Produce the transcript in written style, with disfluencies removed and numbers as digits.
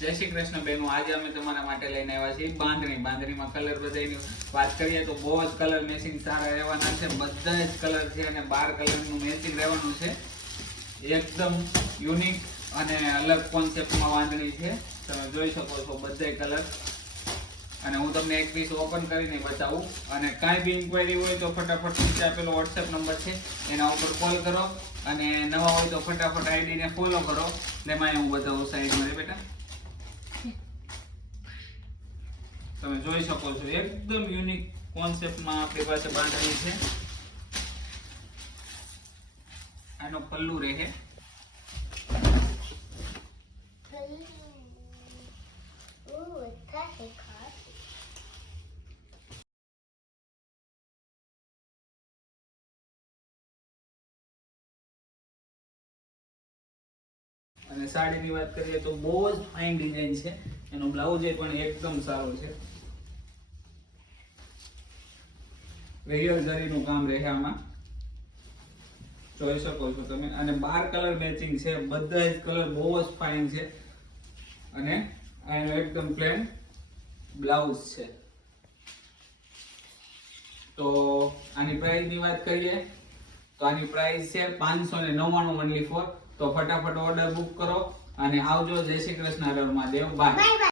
જય શ્રી કૃષ્ણ બેનો, આજે અમે તમારા માટે લઈને આવ્યા છીએ બાંધણીમાં કલર બધાની વાત કરીએ તો બહુ જ કલર મેચિંગ સારા રહેવાના છે. બધા જ કલર છે અને 12 કલરનું મેચિંગ રહેવાનું છે. એકદમ યુનિક અને અલગ કોન્સેપ્ટમાં બાંધણી છે. તમે જોઈ શકો છો બધા કલર. અને હું તમને એક પીસ ઓપન કરીને બતાવું. અને કાંઈ બી ઇન્ક્વાયરી હોય તો ફટાફટ નીચે આપેલો WhatsApp નંબર છે એના ઉપર કોલ કરો. અને નવા હોય તો ફટાફટ આઈડી ને ફોલો કરો. એમાં હું બતાવું સાઈડમાં રે બેટા. તમે જોઈ શકો છો એકદમ યુનિક કોન્સેપ્ટમાં આપણી પાસે બાંધણી છે. આનો પલ્લુ રહે. અને સાડીની વાત કરીએ તો બહુ જ ફાઇન ડિઝાઇન છે. એનો બ્લાઉઝ પણ એકદમ સારો છે. રિયલ જરીનું કામ રહે આમાં. જોઈ શકો છો તમે. અને 12 કલર મેચિંગ છે. બધા જ કલર બહુ જ ફાઇન છે. અને આનો એકદમ પ્લેન બ્લાઉઝ છે. તો આની પ્રાઇસ ની વાત કરીએ તો આની પ્રાઇસ છે 599 ઓનલી ફોર. તો ફટાફટ ઓર્ડર બુક કરો અને આવજો. જય શ્રી કૃષ્ણ, હર હર મહાદેવ, બાય.